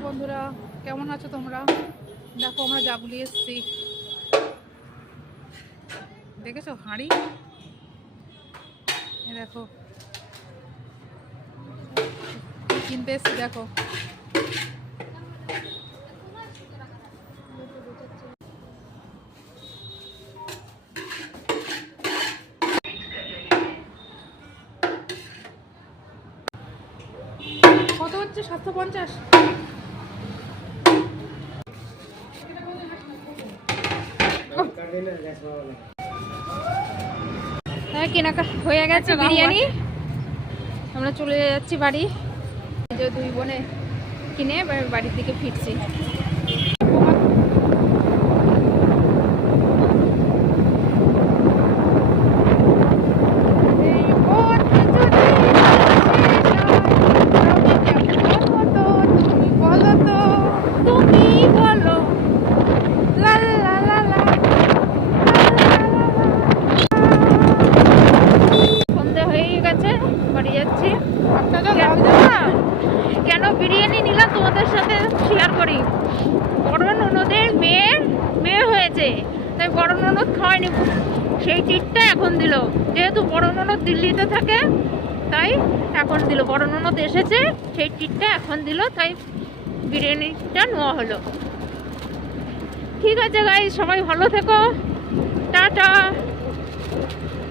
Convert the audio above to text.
নমস্কার বন্ধুরা, কেমন আছো তোমরা? দেখো আমরা জাগুলি এসছি, দেখেছো হাঁড়ি, দেখো কিনতে এসছি। দেখো কত হচ্ছে? 750। হ্যাঁ, কেনাকাটা হয়ে গেছে বিরিয়ানি। আমরা চলে যাচ্ছি বাড়ি। যে দুই বোনে কিনে বাড়ির দিকে ফিরছি। কেন বিরিয়ানি নিলাম তোমাদের সাথে শেয়ার করি। বড় ননদের মেয়ে হয়েছে, তাই বড় ননদ খাওয়ায়নি, সেই ট্রিটটা এখন দিল। যেহেতু বড় ননদ দিল্লিতে থাকে তাই এখন দিল। বড় ননদ এসেছে, সেই ট্রিটটা এখন দিল, তাই বিরিয়ানিটা নেওয়া হলো। ঠিক আছে গাইস, সবাই ভালো থেকো, টাটা।